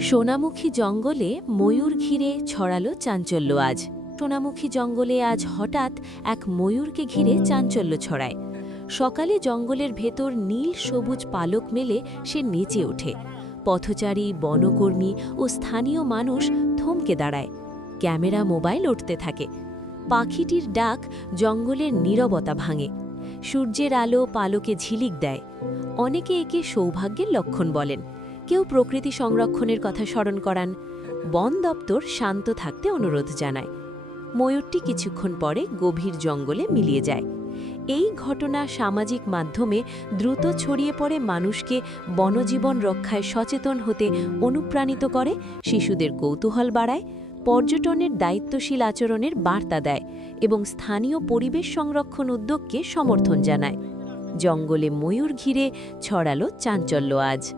সোনামুখী জঙ্গলে ময়ূর ঘিরে ছড়ালো চাঞ্চল্য আজ। সোনামুখী জঙ্গলে আজ হঠাৎ এক ময়ূরকে ঘিরে চাঞ্চল্য ছড়ায়। সকালে জঙ্গলের ভেতর নীল সবুজ পালক মেলে সে নেচে ওঠে। পথচারী, বনকর্মী ও স্থানীয় মানুষ থমকে দাঁড়ায়। ক্যামেরা মোবাইল উঠতে থাকে। পাখিটির ডাক জঙ্গলের নীরবতা ভাঙে। সূর্যের আলো পালকে ঝিলিক দেয়। অনেকে একে সৌভাগ্যের লক্ষণ বলেন। কেউ প্রকৃতি সংরক্ষণের কথা স্মরণ করান। বন দপ্তর শান্ত থাকতে অনুরোধ জানায়। ময়ূরটি কিছুক্ষণ পরে গভীর জঙ্গলে মিলিয়ে যায়। এই ঘটনা সামাজিক মাধ্যমে দ্রুত ছড়িয়ে পড়ে মানুষকে বনজীবন রক্ষায় সচেতন হতে অনুপ্রাণিত করে, শিশুদের কৌতূহল বাড়ায়, পর্যটনের দায়িত্বশীল আচরণের বার্তা দেয় এবং স্থানীয় পরিবেশ সংরক্ষণ উদ্যোগকে সমর্থন জানায়। জঙ্গলে ময়ূর ঘিরে ছড়ালো চাঞ্চল্য আজ।